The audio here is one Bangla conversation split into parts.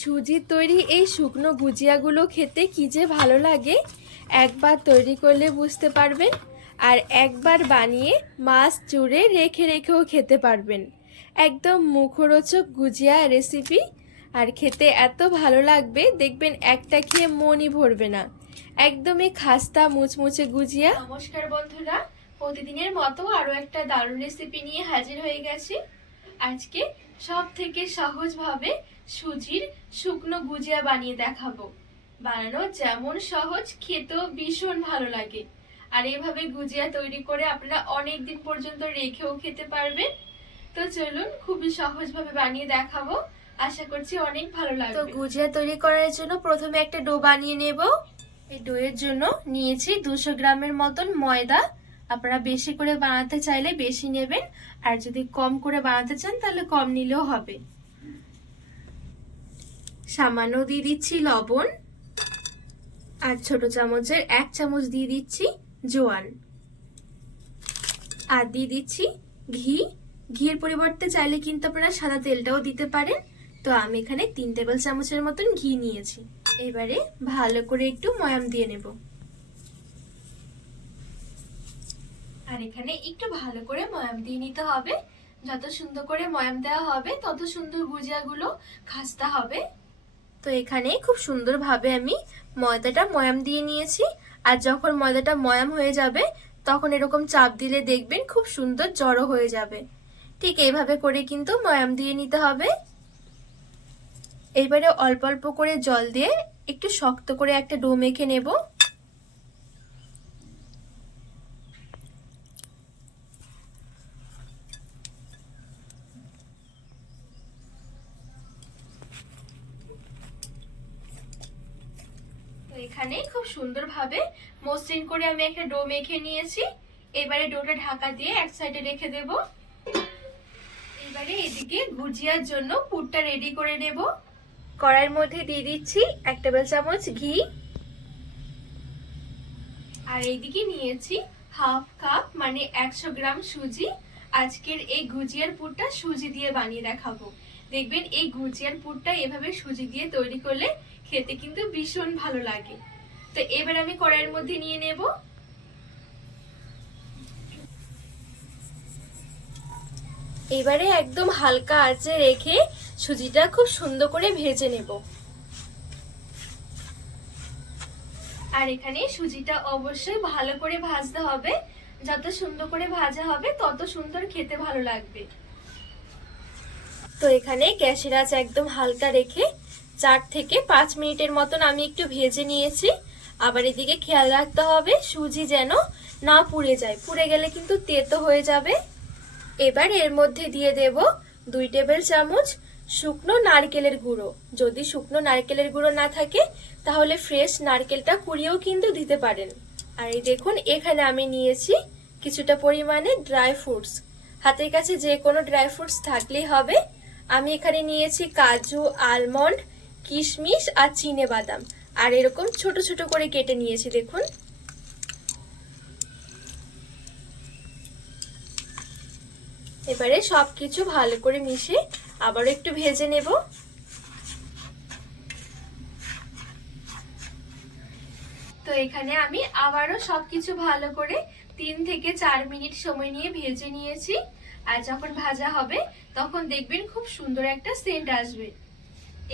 সুজির তৈরি এই শুকনো গুজিয়াগুলো খেতে কি যে ভালো লাগে, একবার তৈরি করলে বুঝতে পারবেন আর একবার বানিয়ে মাছ চুড়ে রেখে রেখেও খেতে পারবেন। একদম মুখরোচক গুজিয়া রেসিপি আর খেতে এত ভালো লাগবে, দেখবেন একটা খেয়ে মনই ভরবে না। একদমই খাস্তা মুচমুচে গুজিয়া নমস্কার বন্ধুরা, প্রতিদিনের মতো আরও একটা দারুণ রেসিপি নিয়ে হাজির হয়ে গেছি। আজকে সব থেকে সহজভাবে সুজির শুকনো গুজিয়া বানিয়ে দেখাবো। বানানো যেমন সহজ, খেতেও ভীষণ ভালো লাগে। আর এভাবে গুজিয়া তৈরি করে আপনারা অনেক দিন পর্যন্ত রেখেও খেতে পারবেন। তো চলুন খুবই সহজভাবে বানিয়ে দেখাবো। আশা করছি অনেক ভালো লাগবে। তো গুজিয়া তৈরি করার জন্য প্রথমে একটা ডো বানিয়ে নেব। এই ডোয়ের জন্য নিয়েছি দুশো গ্রামের মতন ময়দা আপনারা বেশি করে বানাতে চাইলে বেশি নেবেন। আর যদি কম করে বানাতে চান, তাহলে কম নিলেও হবে। সামান্য দিয়ে দিচ্ছি লবণ আর ছোট চামচের এক চামচ দিয়ে দিচ্ছি জোয়ান। আর দিয়ে দিচ্ছি ঘি। ঘিয়ের পরিবর্তে চাইলে কিন্তু আপনারা সাদা তেলটাও দিতে পারেন। তো আমি এখানে তিন টেবিল চামচের মতন ঘি নিয়েছি। এবারে ভালো করে একটু ময়াম দিয়ে নেব। আর এখানে একটু ভালো করে ময়াম দিয়ে নিতে হবে। যত সুন্দর করে ময়াম দেওয়া হবে, তত সুন্দর গুজিয়াগুলো খাস্তা হবে। তো এখানে খুব সুন্দরভাবে আমি ময়দাটা ময়াম দিয়ে নিয়েছি। আর যখন ময়দাটা ময়াম হয়ে যাবে, তখন এরকম চাপ দিলে দেখবেন খুব সুন্দর জড়ো হয়ে যাবে। ঠিক এইভাবে করে কিন্তু ময়াম দিয়ে নিতে হবে। এইবারে অল্প অল্প করে জল দিয়ে একটু শক্ত করে একটা ডো মেখে নেব তো এখানে খুব সুন্দরভাবে মসৃণ করে আমি একটা ডো মেখে নিয়েছি। এবারে ডোটা ঢাকা দিয়ে এক সাইডে রেখে দেব। এবারে এদিকে গুজিয়ার জন্য পুরটা রেডি করে নেব। কড়াইয়ের মধ্যে দিয়ে দিচ্ছি এক টেবিল চামচ ঘি। আর এইদিকে নিয়েছি হাফ কাপ মানে একশো গ্রাম সুজি। আজকের এই গুজিয়ার পুরটা সুজি দিয়ে বানিয়ে দেখাবো। দেখবেন এই গুজিয়ার পুরটা এভাবে সুজি দিয়ে তৈরি করলে খেতে কিন্তু ভীষণ ভালো লাগে। তো এবার আমি কড়াইয়ের মধ্যে নিয়ে নেব। এবারে একদম হালকা আঁচে রেখে সুজিটা খুব সুন্দর করে ভেজে নেব। আর এখানে সুজিটা অবশ্যই ভালো করে ভাজতে হবে। যত সুন্দর করে ভাজা হবে, তত সুন্দর খেতে ভালো লাগবে। তো এখানে গ্যাসের আঁচ একদম হালকা রেখে চার থেকে পাঁচ মিনিটের মতন আমি একটু ভেজে নিয়েছি। আবার এদিকে খেয়াল রাখতে হবে, সুজি যেন না পুড়ে যায়। পুড়ে গেলে কিন্তু তেতো হয়ে যাবে। এবার এর মধ্যে দিয়ে দেব দুই টেবিল চামচ শুকনো নারকেলের গুঁড়ো। যদি শুকনো নারকেলের গুঁড়ো না থাকে, তাহলে ফ্রেশ নারকেলটা কুড়িয়েও কিন্তু দিতে পারেন। আর এই দেখুন, এখানে আমি নিয়েছি কিছুটা পরিমাণে ড্রাই ফ্রুটস। হাতের কাছে যে কোনো ড্রাই ফ্রুটস থাকলেই হবে। আমি এখানে নিয়েছি কাজু, আলমন্ড, কিশমিশ আর চিনে বাদাম। আর এরকম ছোট ছোট করে কেটে নিয়েছি, দেখুন। এবারে সব কিছু ভালো করে মিশিয়ে আবারও একটু ভেজে নেব। তো এখানে আমি আবারও সব কিছু ভালো করে তিন থেকে চার মিনিট সময় নিয়ে ভেজে নিয়েছি। আর যখন ভাজা হবে, তখন দেখবেন খুব সুন্দর একটা সেন্ট আসবে।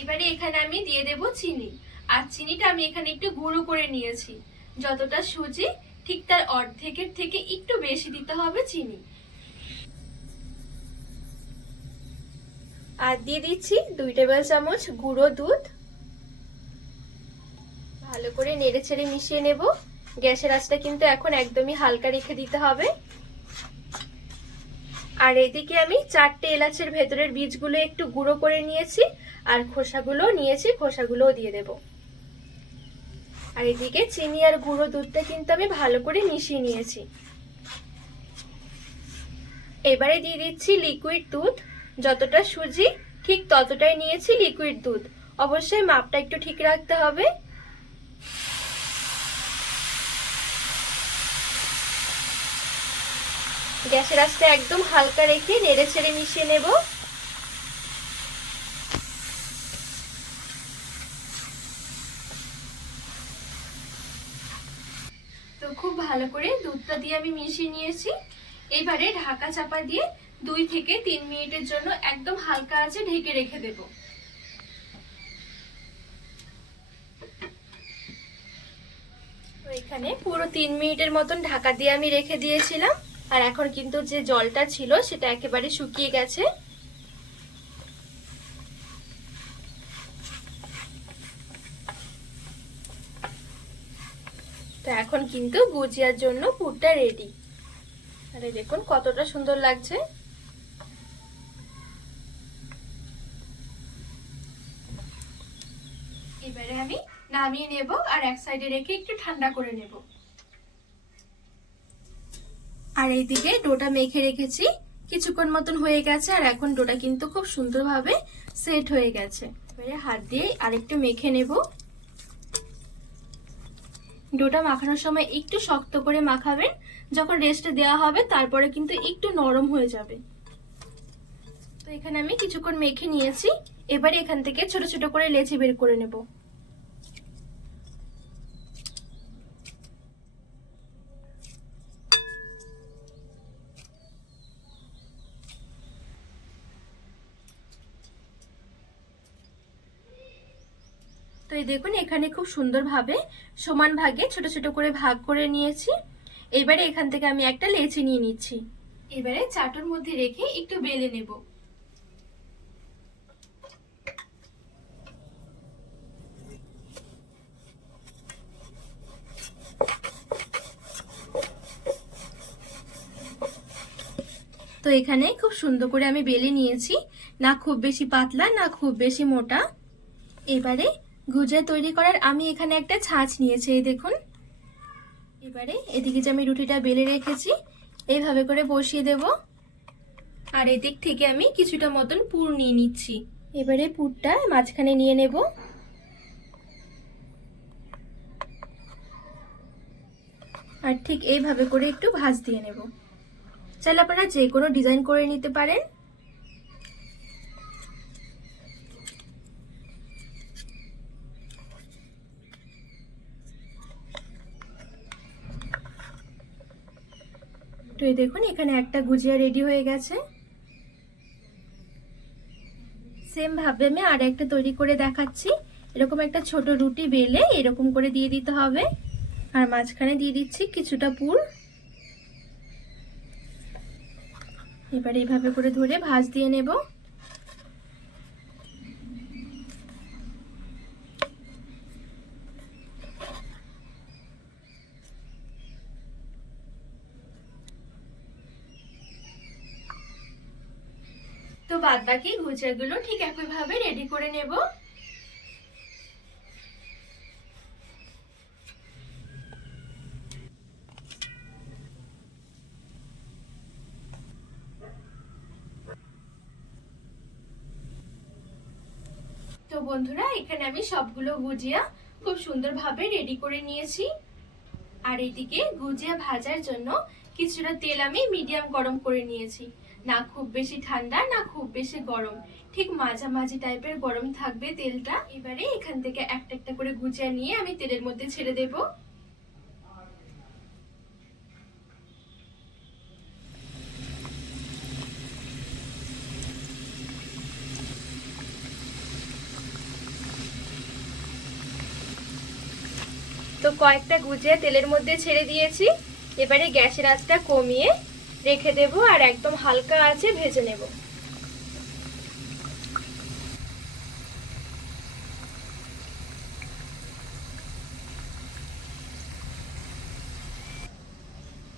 এবারে এখানে আমি দিয়ে দেব চিনি। আর চিনিটা আমি এখানে একটু গুঁড়ো করে নিয়েছি। যতটা সুজি, ঠিক তার অর্ধেকের থেকে একটু বেশি দিতে হবে চিনি। আর দিয়ে দিচ্ছি দুই টেবিল চামচ গুঁড়ো দুধ। ভালো করে নেড়ে ছেড়ে মিশিয়ে নেব। গ্যাসের আঁচটা কিন্তু এখন একদমই হালকা রেখে দিতে হবে। আর এদিকে আমি চারটে এলাচের ভেতরের বীজগুলো একটু গুঁড়ো করে নিয়েছি। আর খোসাগুলো নিয়েছি, খোসাগুলোও দিয়ে দেব। আর এদিকে চিনি আর গুঁড়ো দুধটা কিন্তু আমি ভালো করে মিশিয়ে নিয়েছি। এবারে দিয়ে দিচ্ছি লিকুইড দুধ। যতটা সুজি, ঠিক ততটাই নিয়েছি লিকুইড দুধ। অবশ্যই মাপটা একটু ঠিক রাখতে হবে। গ্যাসের আঁচটা একদম হালকা রেখে নেড়ে ছেড়ে মিশিয়ে নেব তো খুব ভালো করে দুধটা দিয়ে আমি মিশিয়ে নিয়েছি। এবারে ঢাকা চাপা দিয়ে দুই থেকে তিন মিনিটের জন্য একদম হালকা আছে ঢেকে রেখে দেব। এখানে পুরো তিন মিনিটের মতন ঢাকা দিয়ে আমি রেখে দিয়েছিলাম। আর এখন কিন্তু যে জলটা ছিল সেটা একেবারে শুকিয়ে গেছে। তো এখন কিন্তু গুজিয়ার জন্য পুরটা রেডি আরে দেখুন কতটা সুন্দর লাগছে। এবারে আমি নামিয়ে নেব আর এক সাইডে রেখে একটু ঠান্ডা করে নেব। আর এইদিকে ডোটা মেখে রেখেছি। কিছুক্ষণ মতন হয়ে গেছে আর এখন ডোটা কিন্তু খুব সুন্দরভাবে সেট হয়ে গেছে। এবারে হাত দিয়ে আরেকটু মেখে নেব। ডোটা মাখানোর সময় একটু শক্ত করে মাখাবেন। যখন রেস্ট দেওয়া হবে, তারপরে কিন্তু একটু নরম হয়ে যাবে। তো এখানে আমি কিছুক্ষণ মেখে নিয়েছি। এবারে এখান থেকে ছোট ছোট করে লেচি বের করে নেব। তো এই দেখুন, এখানে খুব সুন্দরভাবে সমান ভাগে ছোট ছোট করে ভাগ করে নিয়েছি। এবারে এখান থেকে আমি একটা লেচি নিয়ে নিচ্ছি। এবারে চাটুর মধ্যে রেখে একটু বেলে নেব। তো এখানে খুব সুন্দর করে আমি বেলে নিয়েছি। না খুব বেশি পাতলা, না খুব বেশি মোটা। এবারে গুজা তৈরি করার আমি এখানে একটা ছাঁচ নিয়েছি, এই দেখুন। এবারে এদিকে যে আমি রুটিটা বেলে রেখেছি, এইভাবে করে বসিয়ে দেব। আর এদিক থেকে আমি কিছুটা মতন পুর নিয়ে নিচ্ছি। এবারে পুরটা মাঝখানে নিয়ে নেব। আর ঠিক এইভাবে করে একটু ভাজ দিয়ে নেব। চাইলে আপনারা যে কোনো ডিজাইন করে নিতে পারেন। এই দেখুন, এখানে একটা গুজিয়া রেডি হয়ে গেছে। সেম ভাবে আমি আর একটা তৈরি করে দেখাচ্ছি। এরকম একটা ছোট রুটি বেলে এরকম করে দিয়ে দিতে হবে। আর মাঝখানে দিয়ে দিচ্ছি কিছুটা পুর। এবার এইভাবে করে ধরে ভাজ দিয়ে নেব। বাদ বাকি গুলো ঠিক একইভাবে রেডি করে নেব। তো বন্ধুরা, এখানে আমি সবগুলো গুজিয়া খুব সুন্দরভাবে রেডি করে নিয়েছি। আর এদিকে গুজিয়া ভাজার জন্য কিছুটা তেল আমি মিডিয়াম গরম করে নিয়েছি। না খুব বেশি ঠান্ডা, না খুব বেশি গরম। ঠিক মাঝামাঝি টাইপের গরম থাকবে তেলটা। এবারে এখান থেকে একটা একটা করে গুজিয়া নিয়ে আমি তেলের মধ্যে ছেড়ে দেব। তো কয়েকটা গুজিয়া তেলের মধ্যে ছেড়ে দিয়েছি। এবারে গ্যাসের আঁচটা কমিয়ে রেখে দেব আর একদম হালকা আছে ভেজে নেব।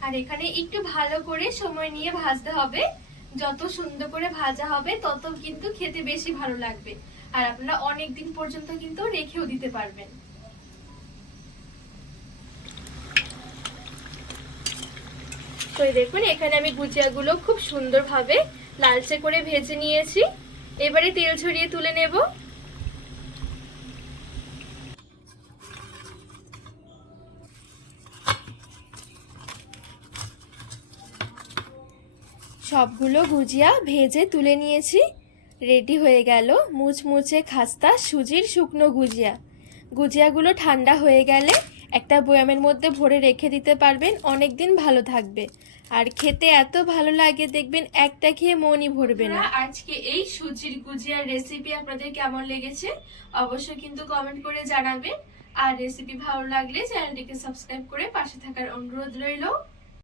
আর এখানে একটু ভালো করে সময় নিয়ে ভাজতে হবে। যত সুন্দর করে ভাজা হবে, তত কিন্তু খেতে বেশি ভালো লাগবে। আর আপনারা অনেক দিন পর্যন্ত কিন্তু রেখেও দিতে পারবেন। তো দেখুন এখানে আমি গুজিয়াগুলো খুব সুন্দরভাবে লালচে করে ভেজে নিয়েছি। এবারে তেল ছড়িয়ে তুলে নেব। সবগুলো গুজিয়া ভেজে তুলে নিয়েছি। রেডি হয়ে গেল মুচমুচে খাস্তা সুজির শুকনো গুজিয়া। গুজিয়াগুলো ঠান্ডা হয়ে গেলে একটা বয়ামের মধ্যে ভরে রেখে দিতে পারবেন অনেক দিন ভালো থাকবে। আর খেতে এত ভালো লাগে, দেখবেন একটা খেয়ে মনই ভরবে না। আজকে এই সুজির গুজিয়ার রেসিপি আপনাদের কেমন লেগেছে অবশ্যই কিন্তু কমেন্ট করে জানাবেন। আর রেসিপি ভালো লাগলে চ্যানেলটিকে সাবস্ক্রাইব করে পাশে থাকার অনুরোধ রইল।